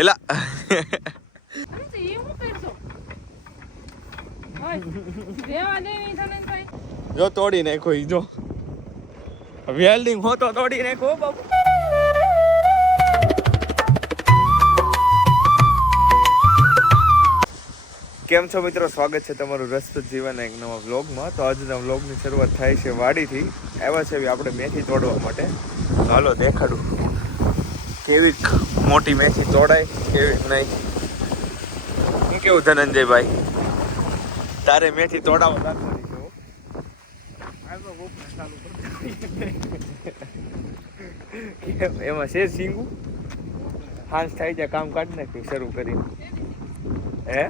એલા તો હું જો તોડી નાખો ઈ, જો. વેલ્ડિંગ હોતો તોડી નાખો બાબુ કેમ છો મિત્રો? સ્વાગત છે તમારું રસપ્રદ જીવન એક નવા વ્લોગમાં. તો આજના વ્લોગની શરૂઆત થાય છે વાડીથી. આવ્યા છે આપણે મેથી તોડવા માટે. તો હાલો દેખાડું. કેવીક મોટી મેથી તોડાય કેવીક નહીં શું કેવું ધનંજયભાઈ? તારે મેથી તોડાવવા રાખવાની છે હો. એમાં છે સિંગુ? હાંસ થાય છે કામ કાઢી નાખ્યું શરૂ કરીને. હે?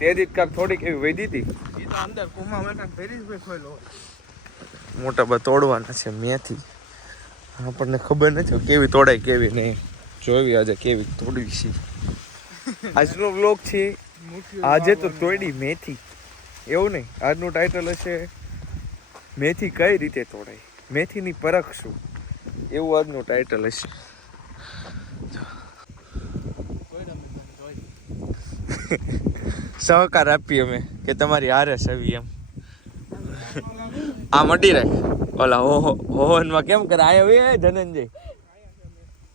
તે દી કાંક થોડીક એવી વૈદી હતી મોટા બધા તોડવાના છે મેથી. આપણને ખબર નથી કેવી તોડાય, કેવી નહીં. જોવી આજે કેવી તોડવી છે. આજનો બ્લોગ છે. આજે તો તોડી મેથી. એવું નહીં, આજનું ટાઇટલ હશે, મેથી કઈ રીતે તોડાય? મેથીની પરખ શું? એવું આજનું ટાઇટલ હશે. સહકાર આપીએ અમે, કે તમારી હારે સવી એમ. આ મટી રાખ. ઓલા હો હોહનમાં કેમ કરે? આ હવે ધનંજય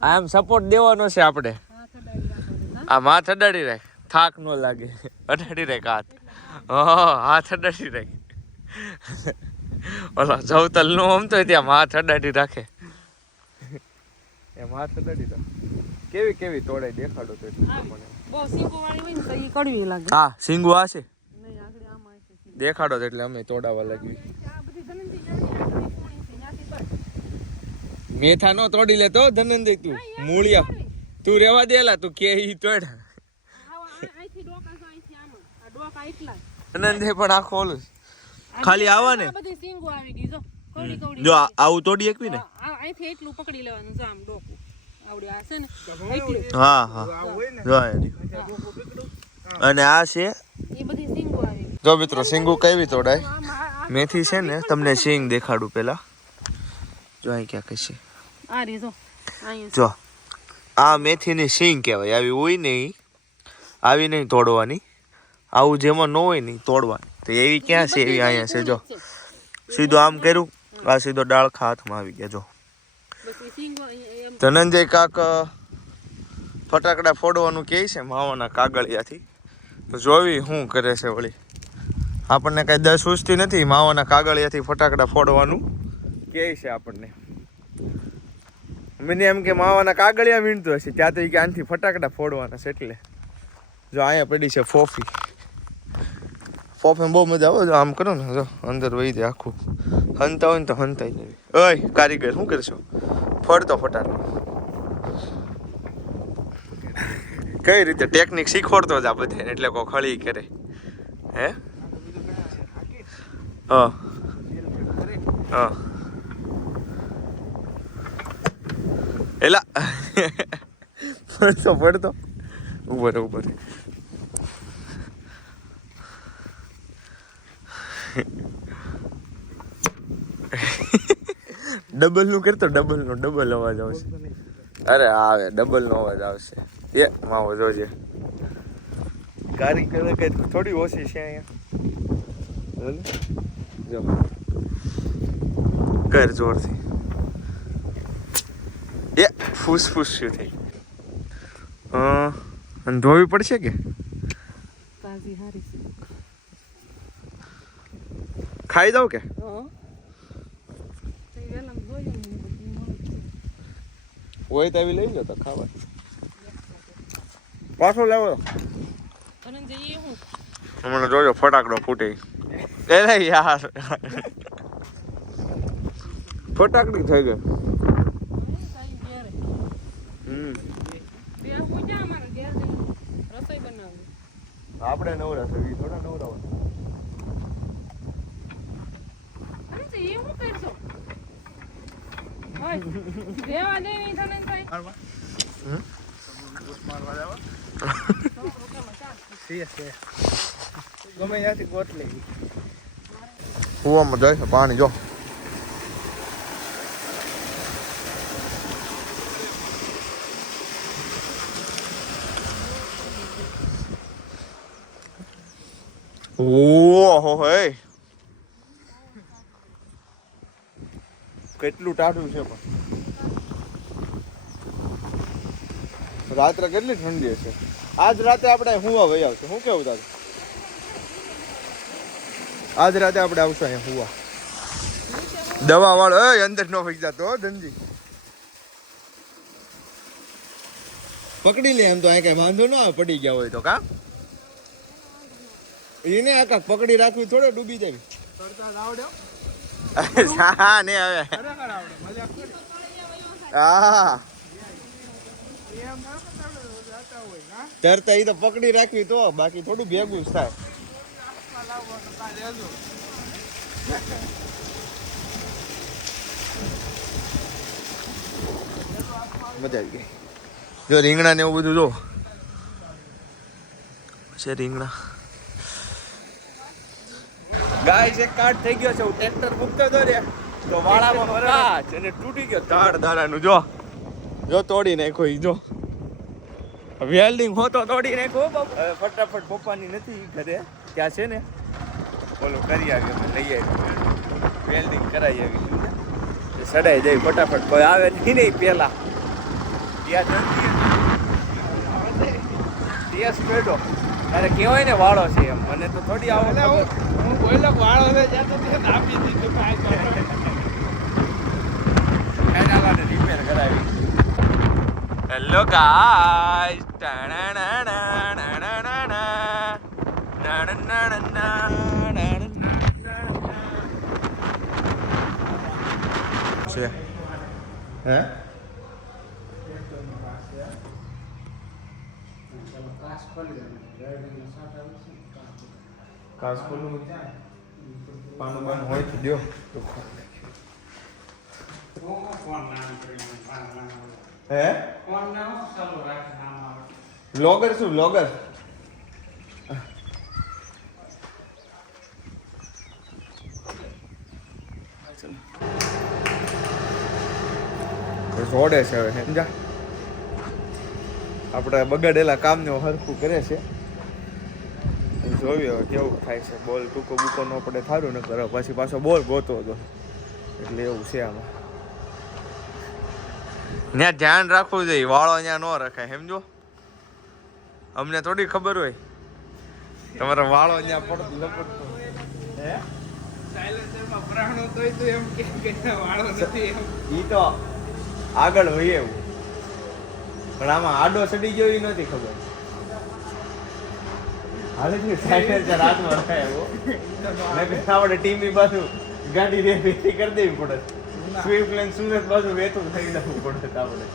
આમ એમ સપોર્ટ દેવાનો છે આપણે. આ માથ અડાડી રાખ. થાક ન લાગે. અડાડી રાખ હાથ. હા હાથ અડાડી રાખ. ઓલા જવતલ નો આમ તો ત્યાં માથ અડાડી રાખે. એમ હાથ અડાડી રાખ. કેવી કેવી તોડે દેખાડો તો એટલું બહુ સીંગો વાળી હોય ને તો એ કડવી લાગે. હા સિંગુ આ છે. દેખાડો એટલે અમે તોડાવા લાગવી આ બધી ધનંજય જાણી થોડી છે ત્યાંથી પર મેથા નો તોડી લેતો ધનંજય તું. મૂળિયા. તું રેવા દેલા તું કે ઈ તોડ. આવા આ- અહીંથી ડોકા છે અહીંથી આમાં આ ડોકા એટલા જ. ધનંજય પણ આખો ઓલું ખાલી આવા ને બધી સીંગો આવી ગઈ જો. આવું તોડી એકવી ને? હા, અહીંથી એટલું પકડી લેવાનું જો આમ ડોકું. આવડે આ છે ને? હા હા. જો અને આ છે? એ બધી સીંગો આવી જો મિત્રો સિંગુ કેવી તોડાય? મેથી છે ને તમને સિંગ દેખાડું પેલા. જો અહીં ક્યાંક છે. આ રહી જો. આ મેથીની સિંગ કહેવાય. આવી હોય નહીં આવી નહીં તોડવાની. આવું જેમાં ન હોય નહીં તોડવાની. તો એવી ક્યાં છે? એવી અહીંયા છે જો. સીધું આમ કર્યું આ સીધો ડાળખા હાથમાં આવી ગયા જો. ધનંજય કાક ફટાકડા ફોડવાનું કહે છે માવાના કાગળિયાથી. તો જોવી શું કરે છે વળી. આપણને કાંઈ દસ ઉસતી નથી માવાના કાગળિયાથી ફટાકડા ફોડવાનું. કહે છે આપણને? મને એમ કે માવાના કાગળિયા વીણતો હશે ત્યાં તો એ કે આનથી ફટાકડા ફોડવાના છે એટલે. જો અહીંયા પડી છે ફોફી. ફોફી બહુ મજા આવે આમ કરો ને જો અંદર વહી જાય આખું. હંતા હોય ને તો હંતાઈ જવી ઓય કારીગર શું કરશો? ફોડતો ફટાકડો. કઈ રીતે? ટેકનિક શીખવાડતો જ આ બધે એટલે કોઈ ખળી કરે. હે? હા. હા. એલા. પડતો પડતો. ઉપર ઉપર ડબલનું કરતો ડબલ નો ડબલ અવાજ આવશે. અરે આવે ડબલ નો અવાજ આવશે. એ માવો જોજે. કારીગર કઈ થોડી ઓછી છે અહીંયા. જો. કર જોરથી. એ ફૂસ ફૂસ શું થઈ. અને ધોવી પડશે કે? ખાઈ દઉં કે. હોય તો આવી લઈ લો તો ખાવા. પાછો લેવો. હમણાં જોજો ફટાકડો ફૂટે. એ યાર. ફટાકડી થઈ ગઈ સાઈ ઘેરે હમ બે પૂજા અમારા ઘેર જઈને રસોઈ બનાવી આપણે નવરા છે ઈ થોડા નવરા ધનંજય એ હું કરશો ઓય દેવા દે નહીં ધનંજયભાઈ હમ? ગમે ત્યાંથી ગોતલી કૂવામાં જાય છે પાણી જો કેટલું ટાઢું છે પણ. રાત્રે કેટલી ઠંડી હશે? આજ રાતે આપણે હુવા વહી આવશે. શું કેવું તારું? આજ રાતે આપણે આવશું અહીંયા હુવા. દવા વાળો એ અંદર નો ફઈ જતો ધનજી. પકડી લે એમ તો, અહીં કઈ વાંધો ના પડી ગયા હોય તો, કા? એને આકા પકડી રાખવી થોડો ડૂબી જાય. હો. ને હવે. હા. તરતા ઈ તો પકડી રાખવી તો બાકી થોડું ભેગું થાય. મજા આવી ગઈ. જો રીંગણા ને એવું બધું જો. છે રીંગણા. ગાય એક કાટ થઈ ગયો છે હું ટ્રેક્ટર મૂકતો હતો રે. તો વાળામાં કાચ અને તૂટી ગયો. ધાડ ધાડાનું જો. જો તોડી નાખ્યો ઈ જો. વેલ્ડિંગ હોતો તોડી નાખ્યો બાપ. ફટાફટ પપ્પાની નથી ઘરે. ત્યાં છે ને. બોલો કરી આવ્યો અમે લઈ આવ્યો વેલ્ડિંગ કરાવી આવી. એ સડાઈ જાય ફટાફટ કોઈ આવે નહીં નહીં પેલા ત્યાં જલ્દી ટીએસ પેડો અરે કહેવાય ને વાળો છે એમ. મને તો થોડી આવો એટલે હું ખબર. હું બોલ્યો કે વાળો છે જ્યાં તો આપી દીધું કાંઈ ના. ના રિપેર કરાવી હેલો ગાઈસ છે હે કાસ ખોલું પાનું પાન હોય તો દ્યો. તો હે? બ્લોગર શું બ્લોગર રોડે છે હવે, સમજા? આપણે બગાડેલા કામને હરખું કરે છે. જોયું હવે કેવું થાય છે. બોલ ટૂંકો બૂકો ન પડે થારું ને કરો પછી પાછો બોલ ગોતો હતો. એટલે એવું છે આમાં. ત્યાં ધ્યાન રાખવું જોઈએ વાળો ત્યાં ન રખાય સમજો? અમને થોડી ખબર હોય. તમારો વાળો ત્યાં પડતો લપડતો હે? સાયલેન્સરમાં પ્રાણો તોય તો એમ કે કે વાળો નથી એમ. ઈ તો આગળ હોય એવું પણ આમાં આડો સડી ગયો નથી ખબર. હાલે છે હાથમાં રખાય એવો. ને આપણે ટીમની પાછું ગાડી રે વેચી કરી દેવી પડે. સ્વિફ્ટ લઈને સુરત બાજુ વેતું થઈ જવું પડે તો આપણે.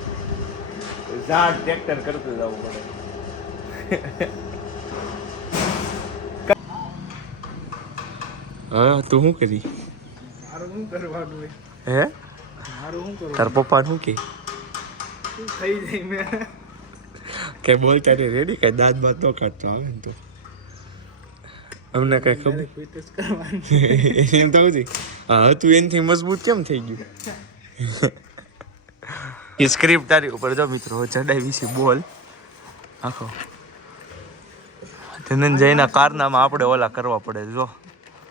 ઝાડ ટ્રેક્ટર કરતું જવું પડે. હા તું શું કરી? મારું શું કરવાનું હે? મારું શું કરવાનું તાર પપ્પા શું કે? શું થઈ જાય મેં? કે બોલ ત્યારે રેડી કઈ દાંત બાત ન કાઢતો આવે ને તો? અમને કઈ ખબર? એમ તો હતી હા તું એનથી મજબૂત કેમ થઈ ગયું? એ સ્ક્રિપ્ટ તારી ઉપર જો મિત્રો ચડાઈ છે બોલ. આખો. ધનંજયના કારનામાં આપણે ઓલા કરવા પડે જો.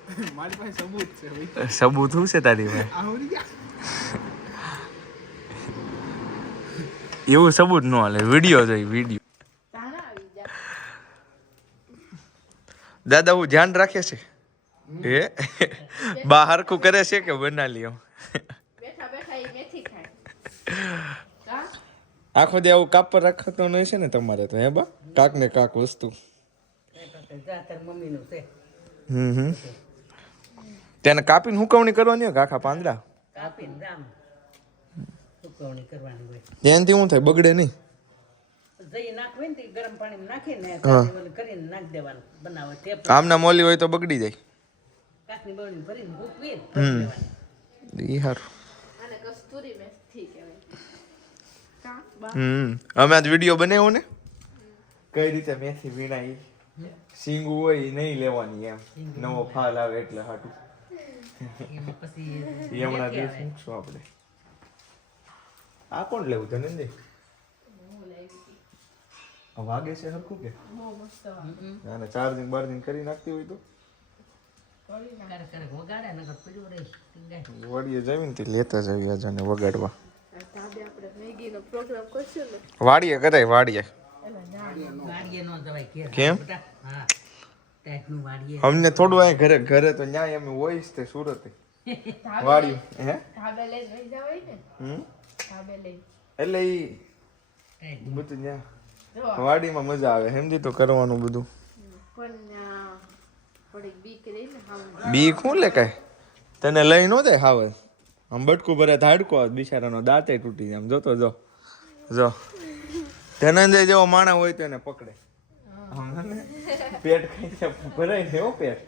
સબૂત છે શું છે તારી ભાઈ એવું સબૂત ન હાલે વીડિયો જોઈ વીડિયો. દાદા હું ધ્યાન રાખે છે? એ બા હરખું કરે છે કે બના લ્યો? બેઠા બેઠા ઈ મેથી ખાય આખો દે આવું કાપ પર રાખતો નહીં છે ને તમારે તો હે બા? કાક ને કાક વસ્તુ. હમ હમ. તેને કાપીને હુકવણી કરવાની હોય કાખા પાંદડા? કાપીને રામ. સુકવણી કરવાની હોય. ત્યાંથી શું થાય? બગડે નહીં. આમના મોલી હોય તો બગડી જાય. કાચની બોલી ભરીને ભૂકવી ને હમ. ઈ હમ. અમે આજ વીડિયો બનાવ્યો ને? કઈ રીતે મેથી વીણાય? સિંગુ હોય નહીં લેવાની એમ. નવો ફાલ આવે એટલે હાટું. એમાં પછી ઈ હમણાં દિવસ મૂકશું આપણે. આ કોણ લેવું તને દે વાગે છે હરખું કે? ના ચાર્જિંગ બાર્જિંગ કરી નાખતી હોય તો. વાડીએ જઈને તે લેતા જઈએ અજાને વગાડવા. ધાબે આપણે મેગીનો પ્રોગ્રામ કરશું ને. વાડીએ કરાય વાડીએ. કેમ? બેટા, હા. ટાઈટનું વાડીએ. અમને થોડું અહીં ઘરે ઘરે તો ન્યાય અમે હોય જ તે સુરત. વાડી હે? એટલે ઈ બધું ન્યા. વાડીમાં મજા આવે હેમજી તો કરવાનું બધું. બીક શું લે કાંઈ? તને લઈ ન દે હાવ આમ બટકું ભરે હાડકો આવે બિચારાનો દાંતે તૂટી જાય. જોતો જો જો. ધનંજય જેવો માણા હોય તો એને પકડે. પેટ ખાઈ ભરાય ને એવો પેટ.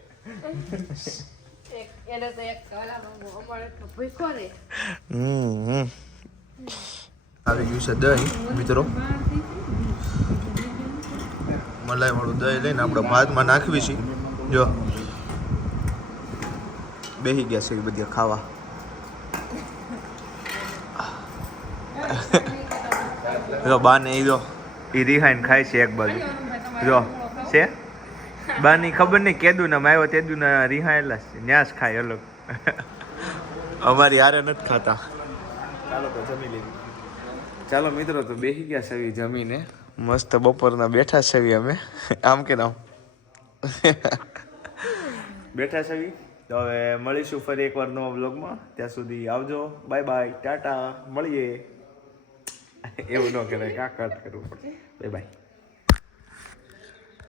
હમ હમ. આવી ગયું છે દહીં, મિત્રો. મલાઈ વાળું દહીં લઈને આપણે ભાતમાં નાખવી છે. જો. બેસી ગયા છે બધી ખાવા. જો બા ને જો એ રિહાઈને ખાય છે એક બાજુ. જો, છે? બાની ખબર નહીં કેદુ ને આવ્યો તેદુ ને રિહાયેલા છે. ન્યાસ ખાય અલગ. અમારી હારે નથી ખાતા. ચાલો તો જમી લીધું ચાલો મિત્રો, તો બેસી ગયા છે જમીને. મસ્ત બપોરના બેઠા છે અમે. આમ કે નામ બેઠા છે તો હવે મળીશું ફરી એકવાર નવા બ્લોગમાં ત્યાં સુધી આવજો. Bye bye tata. મળીએ. એવું ન કહેવાય. કાકાત કરવું પડે. Bye bye